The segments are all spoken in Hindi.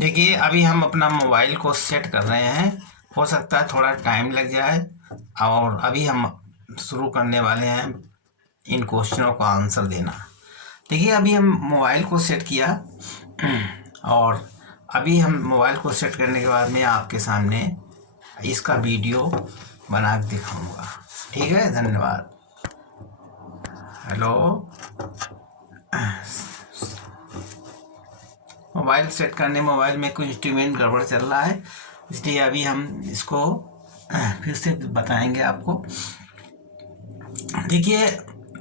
देखिए अभी हम अपना मोबाइल को सेट कर रहे हैं, हो सकता है थोड़ा टाइम लग जाए, और अभी हम शुरू करने वाले हैं इन क्वेश्चनों का आंसर देना। देखिए अभी हम मोबाइल को सेट किया, और अभी हम मोबाइल को सेट करने के बाद मैं आपके सामने इसका वीडियो बना के दिखाऊंगा। ठीक है, धन्यवाद। हेलो, मोबाइल सेट करने मोबाइल में कुछ इंस्ट्रूमेंट गड़बड़ चल रहा है, इसलिए अभी हम इसको फिर से बताएंगे आपको। देखिए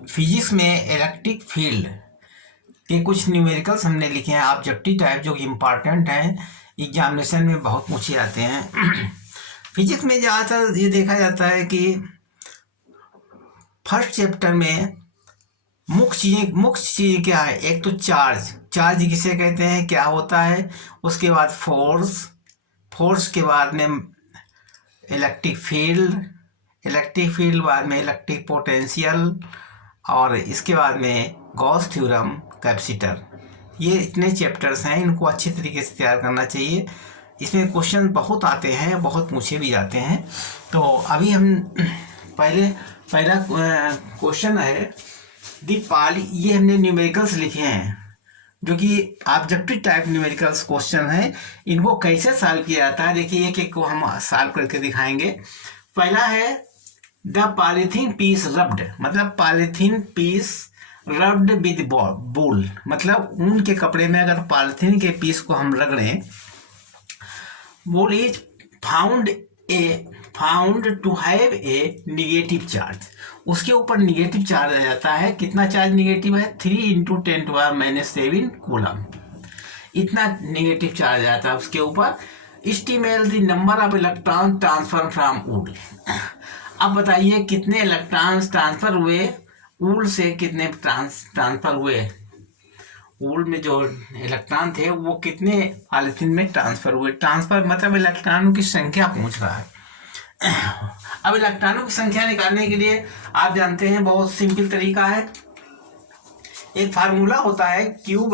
फिजिक्स में इलेक्ट्रिक फील्ड के कुछ न्यूमेरिकल्स हमने लिखे हैं ऑब्जेक्टिव टाइप, जो कि इम्पॉर्टेंट हैं, एग्जामिनेशन में बहुत पूछे जाते हैं। फिजिक्स में ज़्यादातर ये देखा जाता है कि फर्स्ट चैप्टर में मुख्य चीज़ें क्या है। एक तो चार्ज किसे कहते हैं, क्या होता है, उसके बाद फोर्स के बाद में इलेक्ट्रिक फील्ड बाद में इलेक्ट्रिक पोटेंशियल, और इसके बाद में गॉस थ्योरम, कैपेसिटर। ये इतने चैप्टर्स हैं, इनको अच्छे तरीके से तैयार करना चाहिए। इसमें क्वेश्चन बहुत आते हैं, बहुत पूछे भी जाते हैं। तो अभी हम पहला क्वेश्चन है ये हमने न्यूमेरिकल्स लिखे हैं, जो कि ऑब्जेक्टिव टाइप न्यूमेरिकल्स क्वेश्चन है। इनको कैसे सॉल्व किया जाता है, देखिए एक एक को हम सॉल्व करके दिखाएंगे। पहला है द पॉलीथीन पीस रब्ड, मतलब पॉलीथीन पीस रब्ड विद वूल, मतलब ऊन के कपड़े में अगर पॉलीथीन के पीस को हम रगड़ें, wool is found to have a negative charge, उसके ऊपर निगेटिव चार्ज आ जाता है। कितना चार्ज निगेटिव है, 3 × 10⁻⁷ कूलम, इतना निगेटिव चार्ज आता है उसके ऊपर। Estimate the number of electron transfer from wool, अब बताइए कितने इलेक्ट्रॉन्स ट्रांसफर हुए वूल से, कितने ट्रांसफर हुए, वूल में जो इलेक्ट्रॉन थे वो कितने पॉलीथीन में ट्रांसफर हुए। ट्रांसफर मतलब इलेक्ट्रॉनों की संख्या पूछ रहा है। अब इलेक्ट्रॉनों की संख्या निकालने के लिए आप जानते हैं बहुत सिंपल तरीका है। एक फार्मूला होता है Q =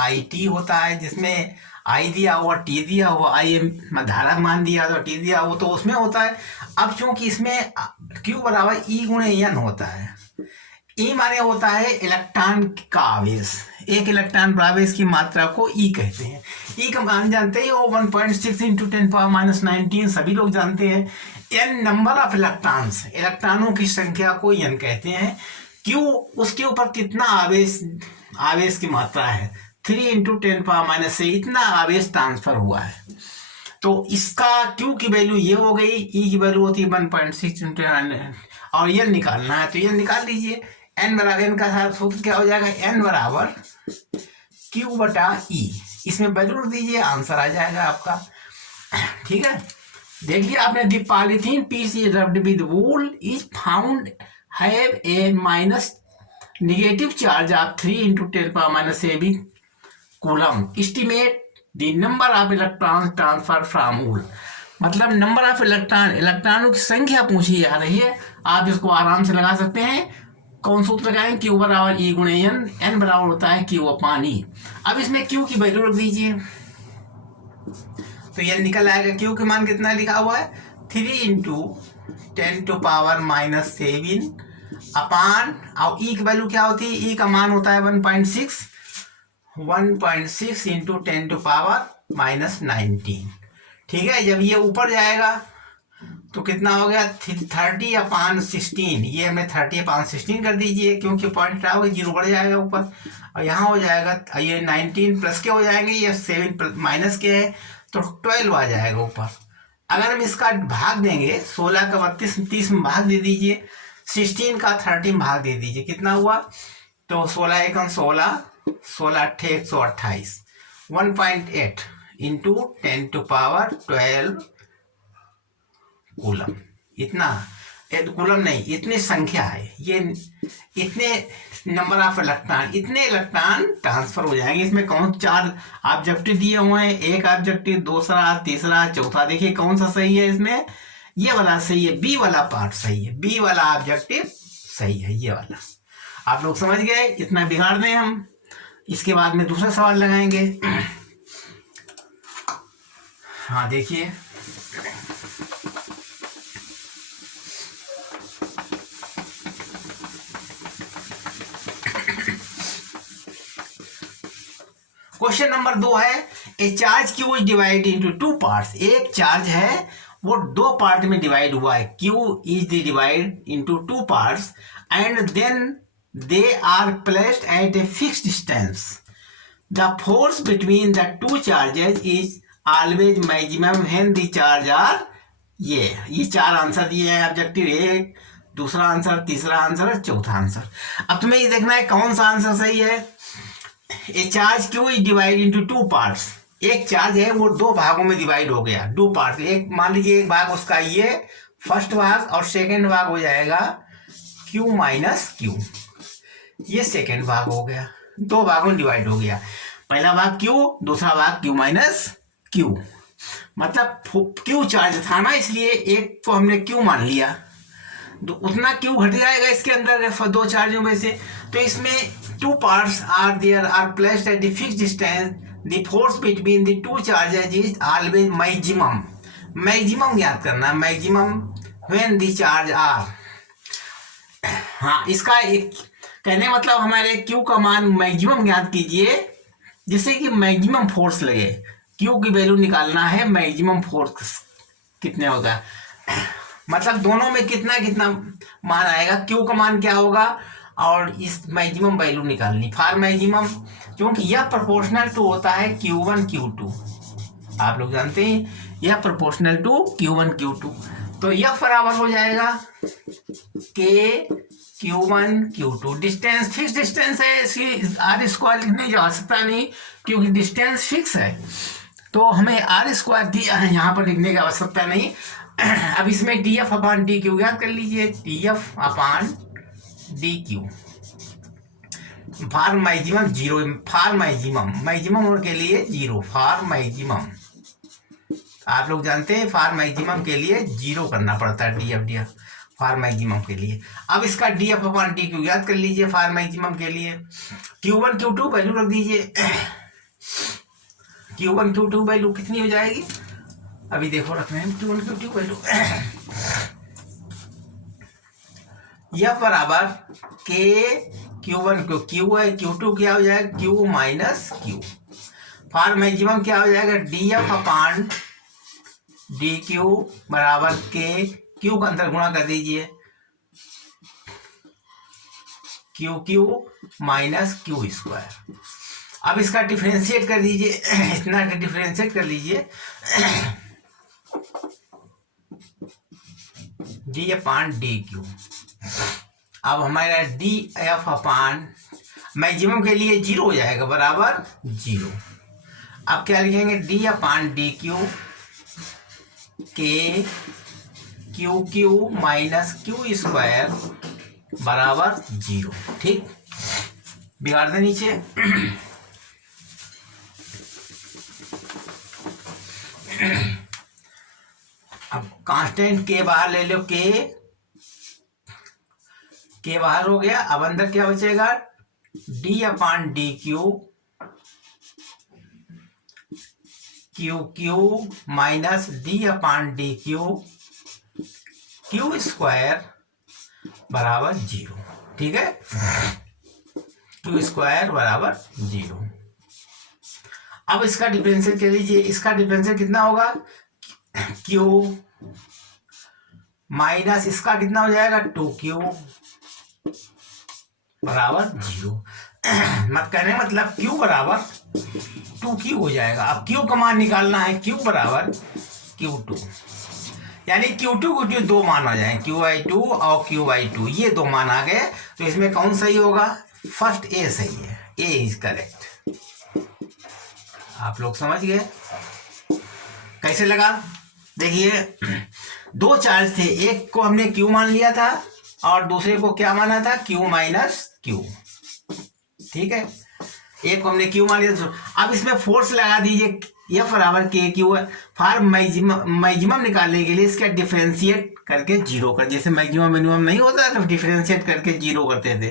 IT होता है, जिसमें I दिया हुआ, T दिया हुआ, I धारा मान दिया हुआ, T दिया हुआ, तो उसमें होता है। अब चूंकि इसमें Q = E × N होता है, E माने होता है इलेक्ट्रॉन का आवेश, एक इलेक्ट्रॉन आवेश की मात्रा को E कहते हैं। E का मान जानते हैं, वो 1.6 × 10⁻⁹ सभी लोग जानते हैं। N नंबर ऑफ इलेक्ट्रॉन्स, इलेक्ट्रॉनों की संख्या को N कहते हैं। Q उसके ऊपर कितना आवेश की मात्रा है, 3 × 10⁻⁷, इतना आवेश ट्रांसफर हुआ है। तो इसका Q की वैल्यू ये हो गई, E की वैल्यू होती है 1.6 × और N निकालना है तो N निकाल लीजिए। N का सूत्र क्या हो जाएगा, N = Q/E, इसमें वैल्यू रख दीजिए, आंसर आ जाएगा आपका। ठीक है, देख लिया आपने। The polythene piece is rubbed with wool is found have a minus negative charge of 3 × 10⁻⁷ coulomb. Estimate the number of electron transfer from wool, मतलब नंबर ऑफ इलेक्ट्रॉनों की संख्या पूछी जा रही है। आप इसको आराम से लगा सकते हैं। कौन सूत्र लगाएं, Q = E × N, N बराबर होता है Q/E। अब इसमें Q की वैल्यू रख दीजिए तो N निकल आएगा। Q के मान कितना लिखा हुआ है, 3 × 10⁻⁷ अपान, और E की वैल्यू क्या होती है, E का मान होता है 1.6 × 10⁻⁻19। ठीक है, जब ये ऊपर जाएगा तो कितना हो गया, 30/16, ये हमें 30/16 कर दीजिए, क्योंकि पॉइंट क्या होगा, 0 बढ़ जाएगा ऊपर, और यहाँ हो जाएगा ये 19 प्लस के हो जाएंगे, ये 7 माइनस के है तो 12 आ जाएगा ऊपर। अगर हम इसका भाग देंगे, 16 का 30 में भाग दे दीजिए, 16 का 13 भाग दे दीजिए, कितना हुआ, तो 16 × 16, 16 × 8 128, 1.8 × 10⁻12 कूलम, इतना। कूलम नहीं, इतनी संख्या है, ये इतने नंबर ऑफ इलेक्ट्रॉन, इतने इलेक्ट्रॉन ट्रांसफर हो जाएंगे। इसमें कौन 4 ऑब्जेक्टिव दिए हुए हैं, एक ऑब्जेक्टिव, दूसरा, तीसरा, चौथा। देखिए कौन सा सही है इसमें, ये वाला सही है, बी वाला पार्ट सही है, बी वाला ऑब्जेक्टिव सही है, ये वाला। आप लोग समझ गए, इतना बिगाड़ दें हम। इसके बाद में दूसरा सवाल लगाएंगे। हाँ देखिए, क्वेश्चन नंबर 2 है, a charge Q is divide into 2 parts. एक चार्ज है वो 2 पार्ट में डिवाइड हुआ है, Q is divide into 2 parts and then they are placed at a fixed distance. The force between the 2 charges is always maximum when the charge are, ये 4 आंसर दिए हैं, ऑब्जेक्टिव 1, दूसरा आंसर, तीसरा आंसर, चौथा आंसर। अब तुम्हें ये देखना है कौन सा आंसर सही है। A charge Q is divide into 2 parts. एक चार्ज है वो 2 भागों में डिवाइड हो गया, 2 पार्ट। एक मान लीजिए एक भाग उसका ये फर्स्ट भाग, और सेकेंड भाग हो जाएगा क्यू माइनस क्यू, ये सेकेंड भाग हो गया, 2 भागों में डिवाइड हो गया। पहला भाग क्यू, दूसरा भाग क्यू माइनस क्यू, मतलब क्यू चार्ज था ना, इसलिए एक को हमने क्यू मान लिया, तो उतना क्यू घट जाएगा इसके अंदर 2 चार्जों में से। तो इसमें 2 parts are placed at the fixed distance. The force between the 2 charges is always maximum. Maximum याद करना, maximum when the charge are। हाँ, इसका एक कहने मतलब हमारे Q का मान मैक्सिमम याद कीजिए, जिससे कि मैक्सिमम फोर्स लगे। Q की वैल्यू निकालना है, मैक्सिमम फोर्स कितने होगा, मतलब दोनों में कितना कितना मान आएगा, Q का मान क्या होगा और इस मैक्सिमम वैल्यू निकालनी। फॉर मैक्सिमम, क्योंकि यह प्रोपोर्शनल टू होता है Q1 Q2, आप लोग जानते हैं यह प्रोपोर्शनल टू Q1 Q2। तो यह बराबर हो जाएगा K Q1 Q2। Distance fix distance है, इसकी आर स्क्वायर लिखने की आवश्यकता नहीं, क्योंकि डिस्टेंस फिक्स है, तो हमें आर स्क्वायर यहाँ पर लिखने की आवश्यकता नहीं। अब इसमें D F upon D Q याद कर लीजिए, D F upon D Q. For maximum 0, for maximum के लिए 0, फॉर मैक्सिमम आप लोग जानते हैं, फॉर मैक्सिमम के लिए 0 करना पड़ता है, डी एफ फॉर मैक्सिमम के लिए। अब इसका D F upon D Q याद कर लीजिए, फॉर मैक्सिमम के लिए Q1 Q2 वैल्यू रख दीजिए। Q1 Q2 वैल्यू कितनी हो जाएगी, अभी देखो रख रहे हैं Q1 Q2 वैल्यू, यह बराबर K Q1 को Q है, Q2 क्या हो जाएगा Q minus Q। For maximum क्या हो जाएगा, D F upon D Q बराबर K, Q का अंदर गुणा कर दीजिए, Q माइनस Q स्क्वायर। अब इसका डिफरेंशिएट कर दीजिए, इतना डिफरेंशिएट कर लीजिए, डी अपॉन डी क्यू। अब हमारा डी एफ अपॉन मैक्सिमम के लिए 0 हो जाएगा, बराबर 0। अब क्या लिखेंगे, डी अपॉन डी क्यू के क्यू माइनस क्यू स्क्वायर बराबर 0। ठीक, बिगाड़ दे नीचे। अब कांस्टेंट के बाहर ले लो, के बाहर हो गया। अब अंदर क्या बचेगा, D upon D Q minus D upon D Q square बराबर 0। ठीक है, क्यू स्क्वायर बराबर 0। अब इसका डिफरेंशियल कर लीजिए, इसका डिफरेंशियल कितना होगा, Q माइनस इसका कितना हो जाएगा 2Q बराबर 0। मत कहने मतलब Q बराबर 2Q हो जाएगा। अब Q का मान निकालना है, Q बराबर Q2, यानी Q2 को जो 2 मान आ जाए, Q/2 और Q/2, ये 2 मान आ गए। तो इसमें कौन सही होगा, फर्स्ट ए सही है, ए इज करेक्ट। आप लोग समझ गए कैसे लगा, देखिए दो चार्ज थे, एक को हमने Q मान लिया था और दूसरे को क्या माना था, Q माइनस Q। ठीक है, एक को हमने Q मान लिया था। अब इसमें फोर्स लगा दीजिए, F बराबर KQ है। फॉर मैक्सिमम निकालने के लिए इसका डिफरेंशिएट करके जीरो कर, जैसे मैक्सिमम मिनिमम नहीं होता तो डिफरेंशिएट करके जीरो करते थे,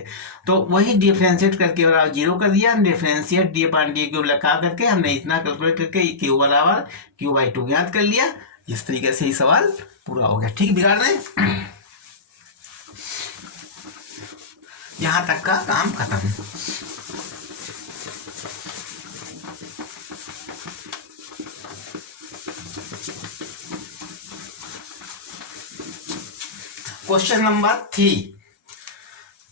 तो वही डिफरेंशिएट करके बराबर जीरो कर दिया। डिफरेंशिएट d/d³ लगा करके हमने इतना कैलकुलेट करके Q बराबर Q/2 ज्ञात कर लिया। इस तरीके से ही सवाल पूरा हो गया। ठीक बिगाड़ रहे, यहां तक का काम खत्म। Question number 3,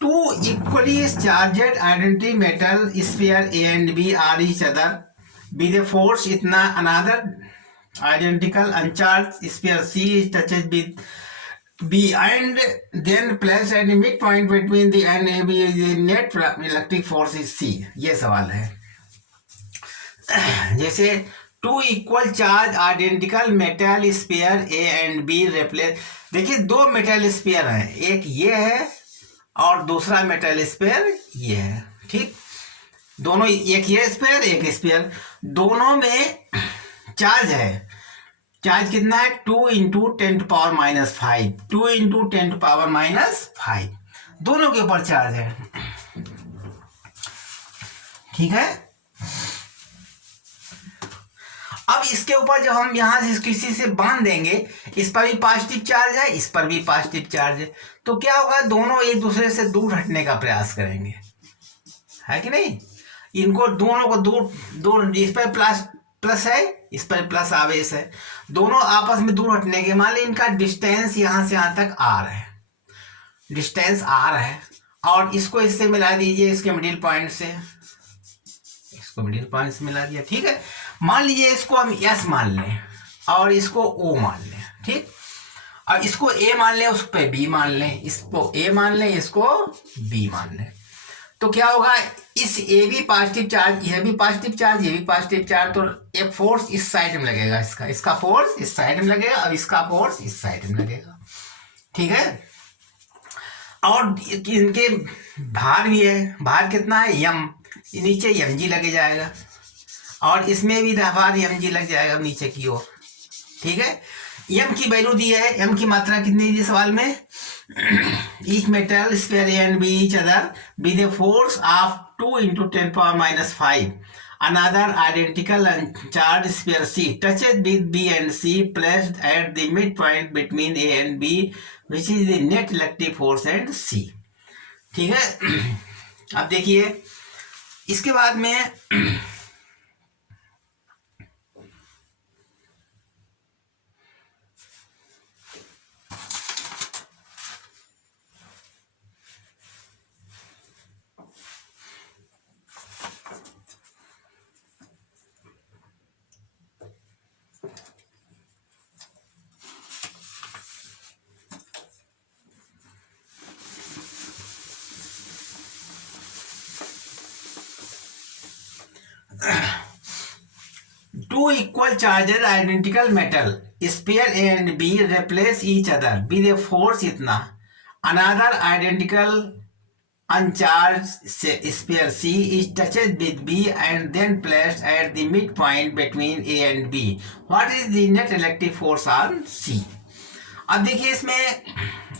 two equally charged identity metal sphere A and B are each other with a force इतना, another identical uncharged sphere C is touched with B and then placed at the midpoint between the A and B, the net electric force is C। ये सवाल है। जैसे two equal charge identical metal sphere A and B replace, देखिए दो मेटल स्पेयर हैं, एक ये है और दूसरा मेटल स्पेयर ये है। ठीक, दोनों, एक ये स्पेयर एक स्पेयर, दोनों में चार्ज है। चार्ज कितना है, 2 × 10⁻⁵, 2 × 10⁻⁵, दोनों के ऊपर चार्ज है। ठीक है, अब इसके ऊपर जब हम यहां से किसी से बांध देंगे, इस पर भी पॉजिटिव चार्ज है, इस पर भी पॉजिटिव चार्ज है, तो क्या होगा, दोनों एक दूसरे से दूर हटने का प्रयास करेंगे, है कि नहीं। इनको दोनों को दूर, इस पर प्लस है, इस पर प्लस आवेश है, दोनों आपस में दूर हटने के, मान ली इनका डिस्टेंस यहां से यहां तक आर है, डिस्टेंस आर है, और इसको इससे मिला दीजिए, इसके मिडिल पॉइंट से, इसको मिडिल पॉइंट से मिला दिया। ठीक है, मान लीजिए इसको हम S मान लें और इसको O मान लें। ठीक, और इसको A मान लें, उस पर B मान लें, इसको A मान लें, इसको B मान लें, तो क्या होगा, इस A भी पॉजिटिव चार्ज, यह भी पॉजिटिव चार्ज, ये भी पॉजिटिव चार्ज, तो एक फोर्स इस साइड में लगेगा, इसका फोर्स इस साइड में लगेगा और इसका फोर्स इस साइड में लगेगा। ठीक है, और इनके भार भी है, भार कितना है, m, नीचे mg लगे जाएगा और इसमें भी भार mg लग जाएगा नीचे की ओर। ठीक है, m की वैल्यू दी है, m की मात्रा कितनी दी सवाल में, each metal sphere A and B each other with a force of 2 × 10⁻⁵, another identical charged sphere C touches with B and C placed at the midpoint between A and B, which is the net electric force and C। ठीक है, अब देखिए इसके बाद में two equal charged identical metal sphere A and B replace each other with a force इतना, another identical uncharged sphere C is touched with B and then placed at the midpoint between A and B, what is the net electric force on C। अब देखिए इसमें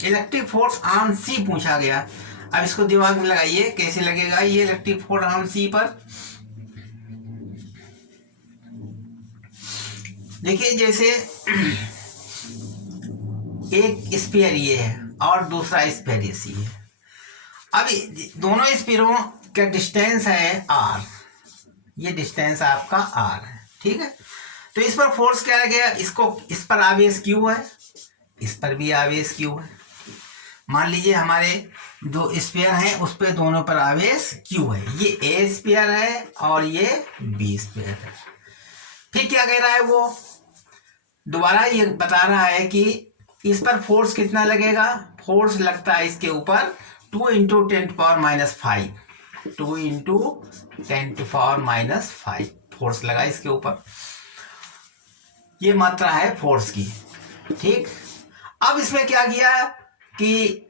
इलेक्ट्रिक फोर्स ऑन C पूछा गया। अब इसको दिमाग में लगाइए, कैसे लगेगा ये इलेक्ट्रिक फोर्स ऑन C पर। देखिए जैसे एक स्फीयर ये है और दूसरा स्फीयर ये C है। अब दोनों स्फीयरों का डिस्टेंस है r, ये डिस्टेंस आपका r है। ठीक है, तो इस पर फोर्स क्या लगेगा, इस पर आवेश Q है, इस पर भी आवेश Q है। मान लीजिए हमारे दो स्फीयर हैं, उस पर दोनों पर आवेश Q है, ये A स्फीयर है और ये B स्फीयर है। फिर क्या कह रहा है वो, दोबारा ये बता रहा है कि इस पर फोर्स कितना लगेगा, फोर्स लगता है इसके ऊपर 2 × 10⁻⁵, 2 × 10⁻⁵ फोर्स लगा इसके ऊपर। ये मात्रा है फोर्स की। ठीक। अब इसमें क्या किया कि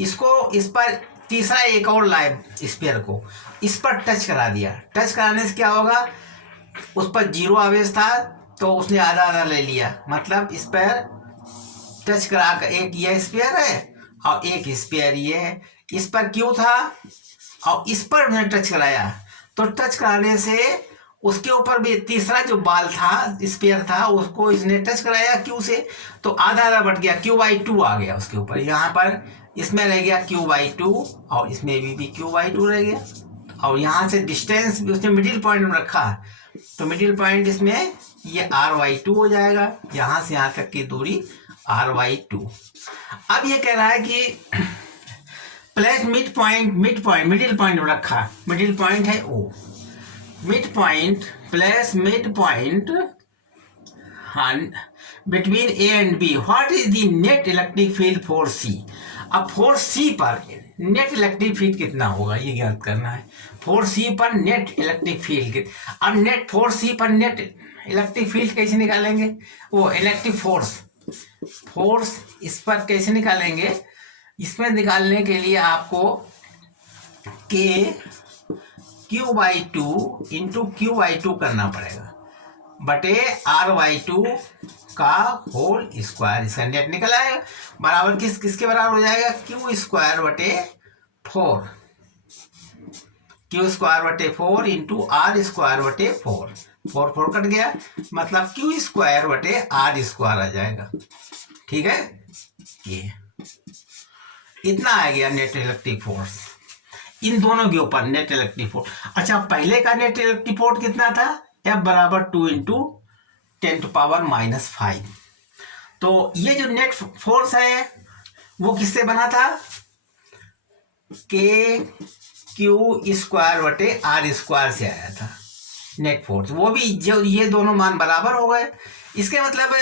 इसको इस पर तीसरा एक और लाए स्फीयर को इस पर टच करा दिया। टच कराने से क्या होगा, उस पर 0 आवेश था तो उसने आधा आधा ले लिया, मतलब इस पर टच करा कर एक ये स्फीयर है और एक स्फीयर ये है, इस पर क्यू था और इस पर उसने टच कराया, तो टच कराने से उसके ऊपर भी तीसरा जो बाल था स्फीयर था उसको इसने टच कराया क्यू से, तो आधा आधा बढ़ गया, Q/2 आ गया उसके ऊपर। यहाँ पर इसमें रह गया Q/2 और इसमें भी Q/2 रह गया, और यहाँ से डिस्टेंस भी उसने मिडिल पॉइंट में रखा, तो मिडिल पॉइंट इसमें ये R/2 हो जाएगा, यहाँ से यहाँ तक की दूरी R/2। अब ये कह रहा है कि place mid point middle point में रखा, मिडिल पॉइंट है O, mid point place mid point between A and B, what is the net electric field for C। अब फॉर C पर नेट इलेक्ट्रिक फील्ड कितना होगा ये ज्ञात करना है। फॉर C पर नेट इलेक्ट्रिक फील्ड, अब नेट फॉर C पर नेट इलेक्ट्रिक फील्ड कैसे निकालेंगे, वो इलेक्ट्रिक फोर्स इस पर कैसे निकालेंगे, इसमें निकालने के लिए आपको Q/2 इंटू Q/2 करना पड़ेगा बटे R/2 का होल स्क्वायर, इसका नेट निकल आएगा बराबर किसके बराबर हो जाएगा, Q² बटे 4, Q² इंटू R² बटे 4, 4 कट गया, मतलब Q² बटे R² आ जाएगा। ठीक है, ये इतना आ गया नेट इलेक्ट्रिक फोर्स इन दोनों के ऊपर, नेट इलेक्ट्रिक फोर्स। अच्छा, पहले का नेट इलेक्ट्रिक फोर्स कितना था, F बराबर 2 × 10⁻⁵। तो ये जो नेट फोर्स है वो किससे बना था, KQ² बटे R² से आया था नेट फोर्स, वो भी जो ये दोनों मान बराबर हो गए। इसके मतलब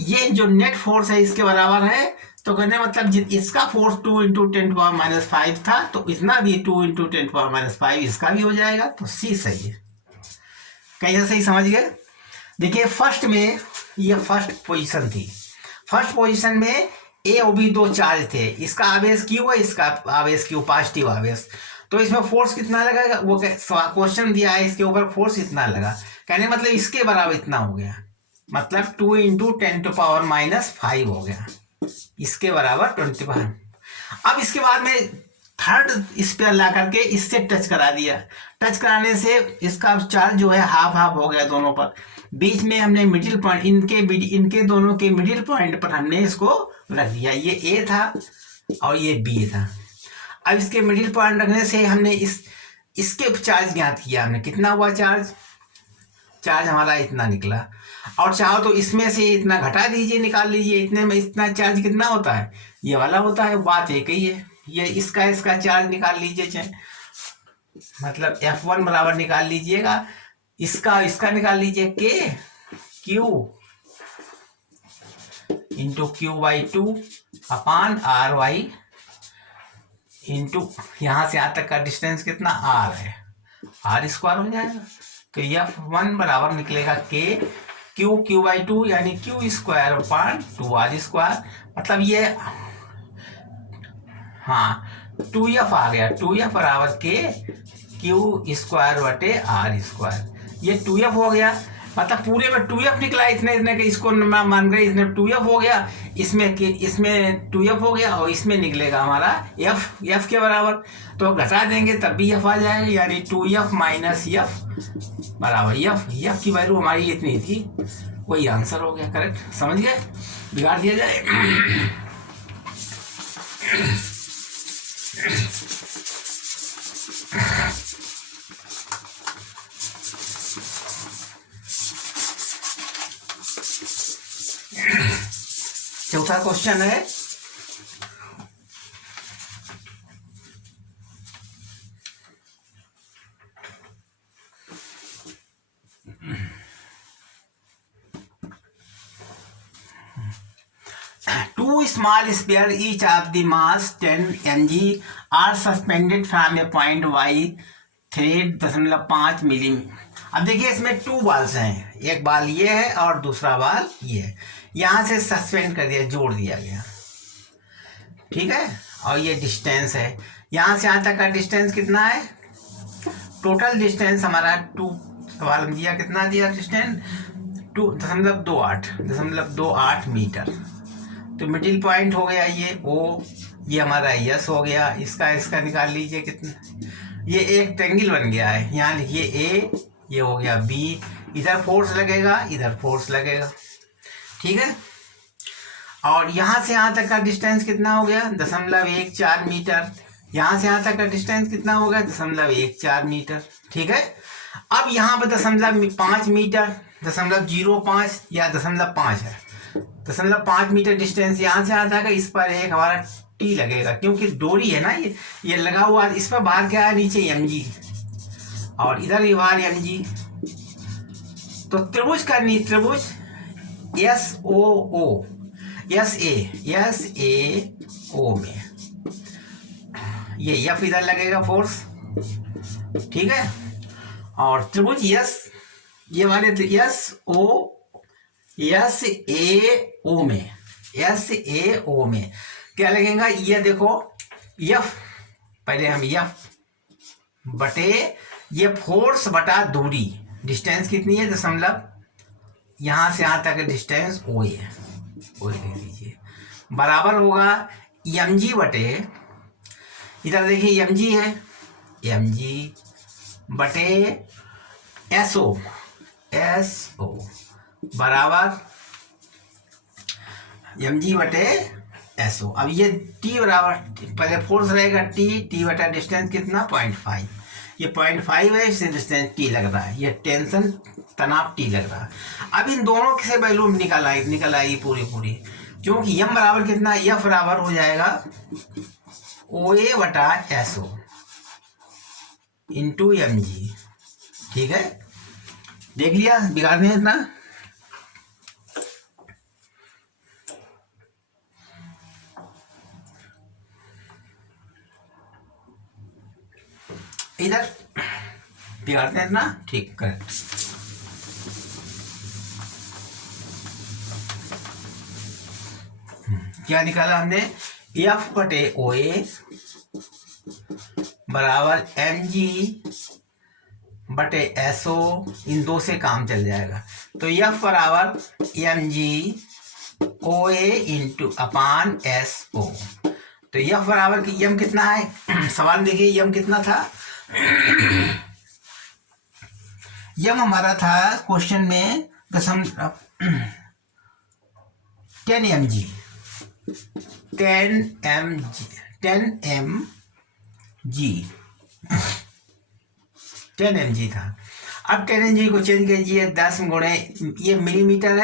ये जो नेट फोर्स है इसके बराबर है, तो कहने मतलब इसका फोर्स 2 × 10⁻⁵ था, तो इतना भी 2 × 10⁻⁵ इसका भी हो जाएगा, तो C सही है। कैसे सही समझ गए, देखिए फर्स्ट में ये फर्स्ट पोजीशन थी, फर्स्ट पोजीशन में A और B दो चार्ज थे, इसका आवेश Q है, इसका आवेश Q पॉजिटिव आवेश, तो इसमें फोर्स कितना लगेगा, वो क्वेश्चन दिया है इसके ऊपर फोर्स इतना लगा, कहने मतलब इसके बराबर इतना हो गया, मतलब 2 × 10⁻⁵ हो गया, इसके बराबर 20। अब इसके बाद में थर्ड स्फीयर ला करके इससे टच करा दिया, टच कराने से इसका चार्ज जो है हाफ हाफ हो गया दोनों पर, बीच में हमने मिडिल पॉइंट इनके दोनों के मिडिल पॉइंट पर हमने इसको रख दिया, ये A था और ये B था। अब इसके मिडिल पॉइंट रखने से हमने इसके चार्ज ज्ञात किया, हमने कितना हुआ चार्ज हमारा इतना निकला, और चाहो तो इसमें से इतना घटा दीजिए, निकाल लीजिए, इतने में इतना चार्ज कितना होता है, ये वाला होता है, बात एक ही है। ये इसका चार्ज निकाल लीजिए, चाहे मतलब F1 बराबर निकाल लीजिएगा, इसका निकाल लीजिए KQ इंटू Q/2 अपान RY इंटू यहाँ से यहाँ तक का डिस्टेंस कितना R है, R² हो जाएगा, तो F1 बराबर निकलेगा Q/2 यानी Q² अपान 2R², मतलब ये हाँ 2F आ गया, 2F बराबर Q² बटे R², ये 2F हो गया, मतलब पूरे में 2F निकला, इतने के इसको मान गए, इसमें 2F हो गया, इसमें 2F हो गया, और इसमें निकलेगा हमारा F के बराबर, तो घटा देंगे तब भी F आ जाएगा, यानी 2F माइनस F बराबर F की वैल्यू हमारी इतनी थी, वही आंसर हो गया। करेक्ट, समझ गए, बिगाड़ दिया जाए। चौथा क्वेश्चन है, two small spheres each of the mass 10 mg are suspended from a point y 3.5 millimetre. अब देखिए इसमें 2 बाल्स हैं, एक बाल ये है और दूसरा बाल ये है, यहाँ से सस्पेंड कर दिया, जोड़ दिया गया, ठीक है। और ये डिस्टेंस है, यहाँ से यहाँ तक का डिस्टेंस कितना है, टोटल डिस्टेंस हमारा 2, सवाल में दिया कितना दिया डिस्टेंस 2.28 मीटर। तो मिडिल पॉइंट हो गया ये ओ, ये हमारा यस हो गया, इसका निकाल लीजिए कितना, ये एक ट्रेंगल बन गया है, यहाँ लिखिए ए, ये हो गया बी, इधर फोर्स लगेगा, इधर फोर्स लगेगा, ठीक है। और यहाँ से यहाँ तक का डिस्टेंस कितना हो गया 0.14 मीटर, यहाँ से यहाँ तक का डिस्टेंस कितना हो गया 0.14 मीटर, ठीक है। अब यहाँ पर 0.5 मीटर, 0.05 या 0.5 है, 0.5 मीटर डिस्टेंस यहाँ से यहाँ तक, इस पर एक हमारा टी लगेगा, क्योंकि डोरी है ना ये लगा हुआ, इस पर बाहर क्या है नीचे mg, और इधर ये बाहर mg। तो त्रिभुज करनी, त्रिभुज SOO SAO में ये F इधर लगेगा फोर्स, ठीक है। और त्रिभुज ये वाले SAO में क्या लगेगा, ये देखो F, पहले हम F बटे ये फोर्स बटा दूरी, डिस्टेंस कितनी है यहाँ से यहाँ तक डिस्टेंस OA है, OA ले लीजिए, बराबर होगा mg बटे, इधर देखिए mg है, mg बटे SO बराबर mg बटे SO। अब ये T बराबर, पहले फोर्स रहेगा T बटा डिस्टेंस कितना 0.5, ये 0.5 है, इससे डिस्टेंस T लग रहा है, ये टेंशन तनाव T लग रहा है। अब इन दोनों से वैल्यू निकल आएगी पूरी, क्योंकि m बराबर कितना, F बराबर हो जाएगा OA बटा SO इंटू mg, ठीक है। देख लिया, बिगाड़ने इतना, इधर बिगाड़ते हैं इतना, ठीक, करेक्ट। क्या निकाला हमने, F बटे OA बराबर mg बटे SO, इन दो से काम चल जाएगा, तो F बराबर mg OA इंटू अपान SO। तो F बराबर की m कितना है, सवाल देखिए m कितना था, m हमारा था क्वेश्चन में 10 mg था। अब 10 mg को चेंज कीजिए 10 गुणे, ये मिलीमीटर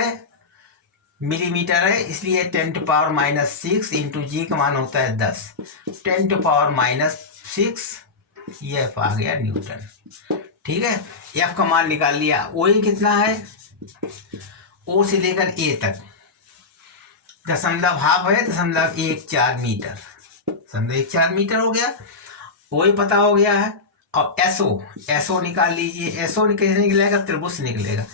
है, इसलिए 10⁻⁻6 इंटू जी का मान होता है 10, 10⁻⁻6 ये F आ गया न्यूटन, ठीक है। F का मान निकाल लिया। OA कितना है, O से लेकर A तक 0.5 है, 0.14 मीटर, 0.14 मीटर हो गया, OA पता हो गया है। और SO निकाल लीजिए, SO कैसे निकलेगा, त्रिभुज से निकलेगा।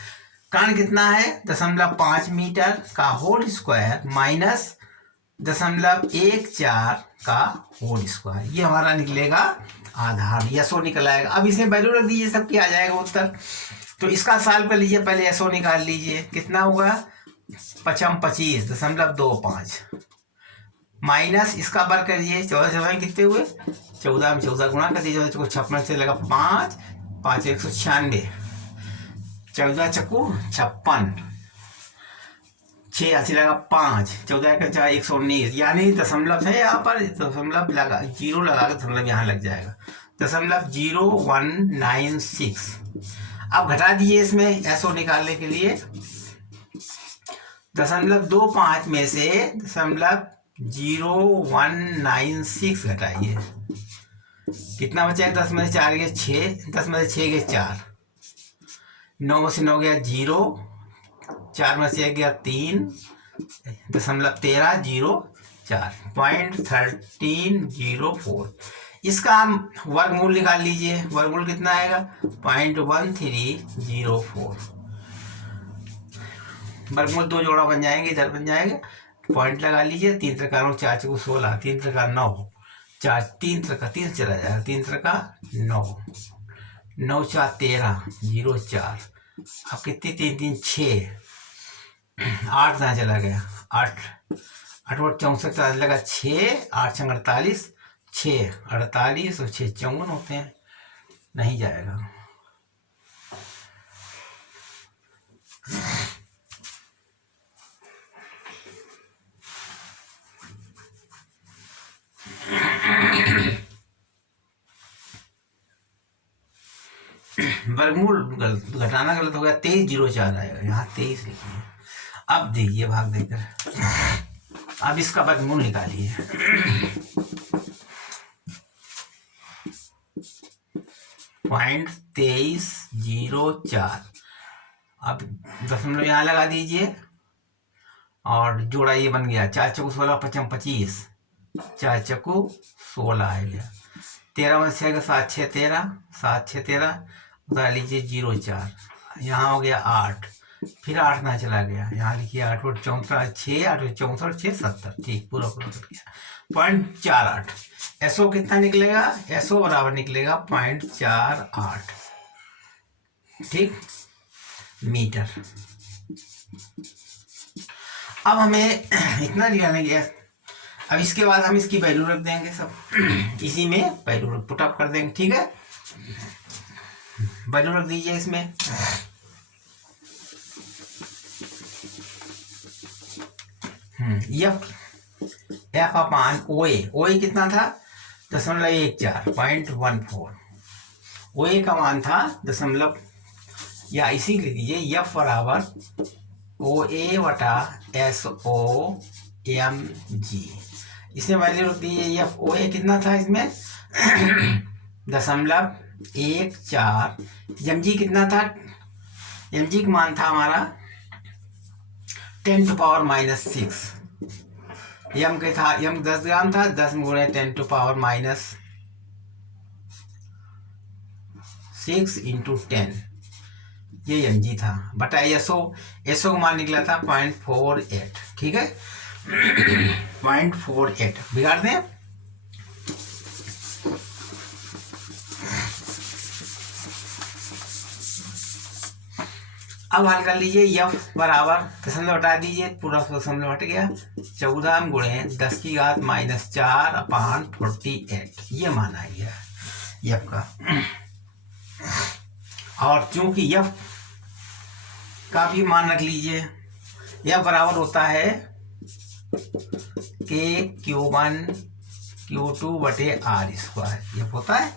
कर्ण कितना है 0.5 मीटर का होल स्क्वायर माइनस 0.14 का होल स्क्वायर, ये हमारा निकलेगा आधार, SO निकल आएगा। अब इसे वैल्यू रख दीजिए, सबकी आ जाएगा उत्तर। तो इसका सॉल्व कर लीजिए, पहले SO निकाल लीजिए, कितना होगा 25.25 माइनस इसका वर्ग कर दीजिए, 14 कितने हुए 14 में 14 गुणा कर दीजिए, 56 से लगा 5, 5 196, 14 चक्कू 56, 6 80 लगा 5, 14 का 4 119, यानी दशमलव है यहाँ पर, दशमलव लगा, जीरो लगा के दशमलव यहाँ लग जाएगा, 0.0196। अब घटा दीजिए इसमें SO निकालने के लिए, 0.25 में से 0.0196 घटाइए, कितना बचा है, 10 में से 4 गए 6, 10 में से 6 गए 4, 9 में से 9 गया 0, 4 में से 1 गया 3, 0.1304 0.1304। इसका हम वर्गमूल निकाल लीजिए, वर्गमूल कितना आएगा 0.1304। वर्गमूल 2 जोड़ा बन जाएंगे, इधर बन जाएगा, पॉइंट लगा लीजिए। 3 त्रिका 9, 4 चौको 16, 3 त्रिका 9, 4 3 त्रिका 3 चला जाएगा, 3 त्रिका 9, 9 4 13, 0 4, अब कितनी 3 3 6, 8 कहाँ चला गया, 8 8 और 64 लगा 6, 8 छंग 48, 6 48 और 6 54 होते हैं, नहीं जाएगा। वर्गमूल घटाना गलत हो गया, 23 0 4 आएगा, यहाँ 23 लिखिए। अब देखिए भाग देकर, अब इसका वर्गमूल निकालिए। पॉइंट 23 0 4, अब दशमलव यहाँ लगा दीजिए और जोड़ा ये बन गया, 4 चौको 16 55 25, 4 चौको 16 आ गया, 13 में 6 7 6 13, 7 6 13, उतार लीजिए 0 4, यहाँ हो गया 8, फिर 8 ना चला गया, यहाँ लिखिए 8 और 34 6, 8 और 64 6 70, ठीक पूरा पूरा कर गया। 0.48 एसओ कितना निकलेगा, एसओ बराबर निकलेगा 0.48, ठीक मीटर। अब हमें इतना निकालने गया, अब इसके बाद हम इसकी वैल्यू रख देंगे, सब इसी में वैल्यू पुटअप कर देंगे, ठीक है। वैल्यू रख दीजिए इसमें, एफ अपान ओए कितना था 0.14 0.14, ओए का मान था दशमलव, या इसी लिख दीजिए एफ बराबर ओ ए बटा एस ओ एम जी, इसमें वैल्यू रख दीजिए। एफ ओ ए कितना था इसमें 0.14, एम जी कितना था, एम जी का मान था हमारा 10⁻⁻⁶, यम के था, यम 10 ग्राम था, 10 गुणे 10⁻⁻6 इंटू 10, ये एम जी था, बटा एसओ, एसओ का मान निकला था 0.48, ठीक है 0.48 बिगाड़ दें। अब हल कर लीजिए, एफ बराबर दशमलव हटा दीजिए, पूरा दशमलव हट गया, 14 गुणे 10 की घात -4 अपान 48, ये मान आ गया एफ का। और चूंकि एफ का भी मान रख लीजिए, एफ बराबर होता है के Q1 Q2 बटे आर स्क्वायर, एफ होता है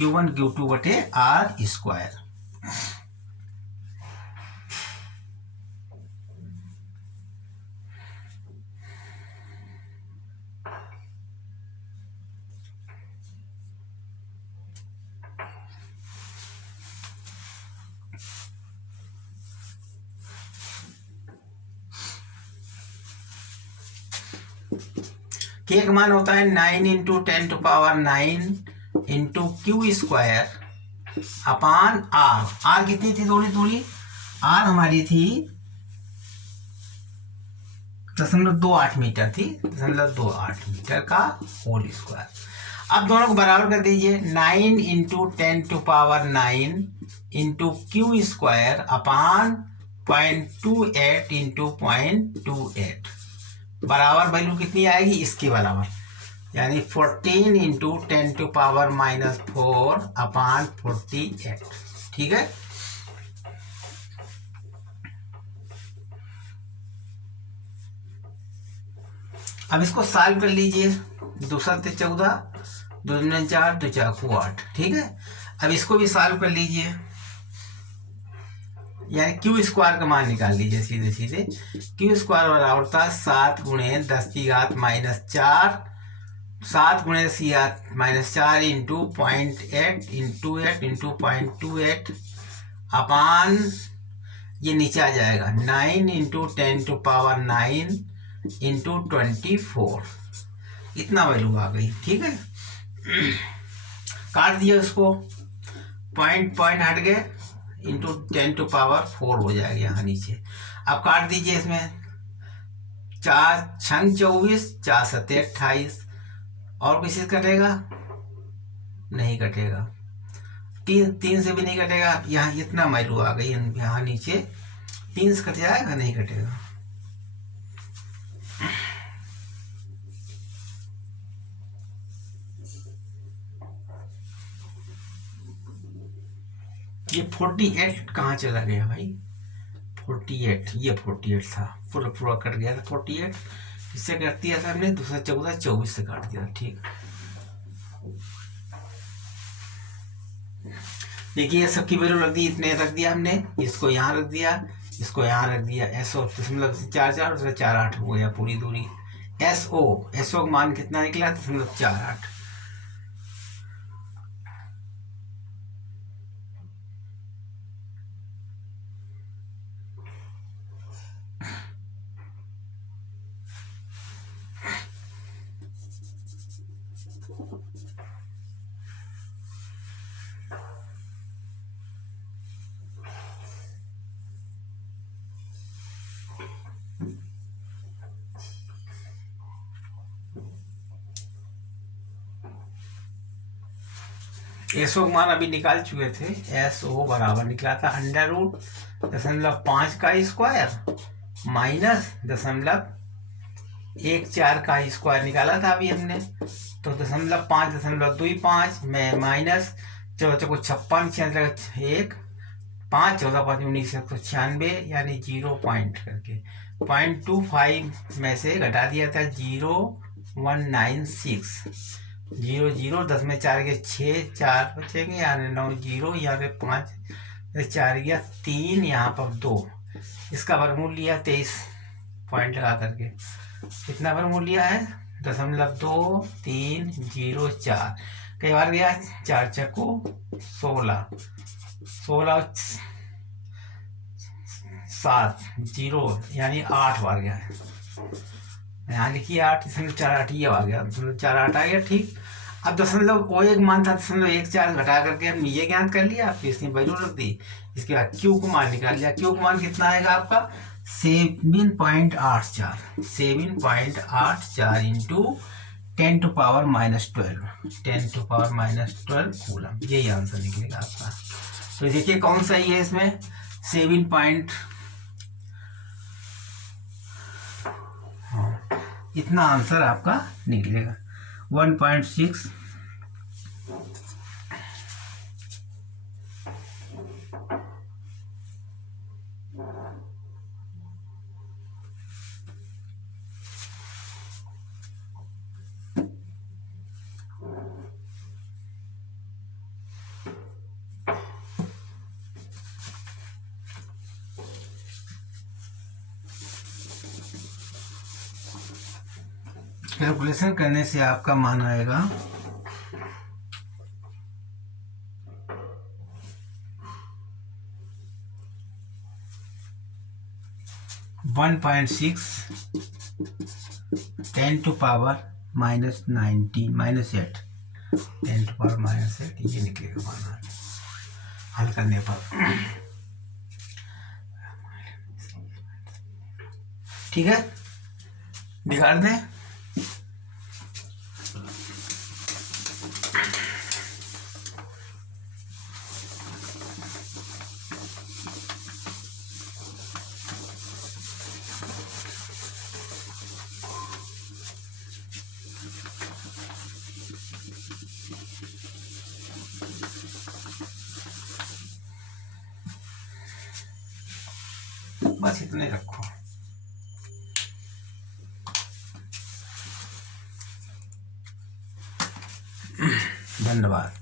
Q1 Q2 बटे आर स्क्वायर। के का मान होता है 9 into 10⁻9 into Q square upon R. R कितनी थी, थोड़ी आर हमारी थी 0.28 मीटर थी, 0.28 मीटर का होल स्क्वायर। अब दोनों को बराबर कर दीजिए, 9 इंटू 10⁻9 इंटू क्यू स्क्वायर अपान 0.28 इंटू 0.28 बराबर वैल्यू कितनी आएगी, इसके बराबर, यानी 14 इंटू 10⁻⁻4 अपान 48, ठीक है। अब इसको सॉल्व कर लीजिए, 2 7 14, 2 9 4, 2 4 8, ठीक है। अब इसको भी सॉल्व कर लीजिए, यानी क्यू स्क्वायर का मान निकाल लीजिए सीधे सीधे। क्यू स्क्वायर बराबर था 7 गुणे 10 की घात -4, 7 गुणे 10 की घात -4 इंटू 0.8 इंटू 8 इंटू 0.28 अपान, ये नीचे आ जाएगा 9 इंटू 10⁻9 इंटू 24, इतना वैल्यू आ गई, ठीक है। काट दिया उसको, पॉइंट हट गए, इंटू 10⁻4 हो जाएगा यहाँ नीचे। अब काट दीजिए इसमें, 4 छंग 24, 4 सत्ते 28, और किसी से कटेगा? नहीं कटेगा। 3 से भी नहीं कटेगा। यहाँ इतना वैल्यू आ गई, यहाँ नीचे 3 से कट जाएगा? नहीं कटेगा। ये 48 कहाँ चला गया भाई? 48, ये 48 था, पूरा पूरा कट गया था 48। इससे काट दिया था हमने, दूसरा 14 24 से काट दिया। ठीक, देखिए सबकी वैल्यू रख दी, इतने रख दिया हमने, इसको यहाँ रख दिया, इसको यहाँ रख दिया। SO दशमलव 4 4 4 8 हो गया पूरी दूरी। SO का मान कितना निकला? 0.48। SO का मान अभी निकाल चुके थे। SO बराबर निकला था √0.5 का स्क्वायर माइनस 0.14 का स्क्वायर निकाला था अभी हमने। तो 0.5 में माइनस 14 को 56 1 5 14 5 19 196, यानी 0 पॉइंट करके 0.25 में से घटा दिया था 0.196। 0 0 10 में 4 के 6 4 बचेंगे, यानी 9 0, यहाँ पे 5 4 गया 3, यहाँ पर 2। इसका वर्गमूल लिया 23 पॉइंट लगा करके। कितना वर्गमूल लिया है? 0.2304। कई बार गया 4 चक्कू 16 16 7 0, यानी 8 बार गया है। यहाँ लिखिए 8.48 ये आ गया, 0.48 आ गया। ठीक, अब दशमलव वो एक मान था 0.14 घटा करके हम ये ज्ञात कर लिया, फिर इसने वैल्यू रख दी। इसके बाद क्यू को मान निकाल लिया। क्यू को मान कितना आएगा आपका? 7.84 7.84 इंटू 10⁻⁻12 10⁻⁻12 कूलम, यही आंसर निकलेगा आपका। तो देखिए कौन सा ही है इसमें? 7 इतना आंसर आपका निकलेगा 1.6। कैलकुलेशन करने से आपका मान आएगा 1.6 10⁻⁻8 10⁻⁻8 ये निकलेगा मान हल करने पर। ठीक है, बिगाड़ दें। बस इतने रखो। धन्यवाद।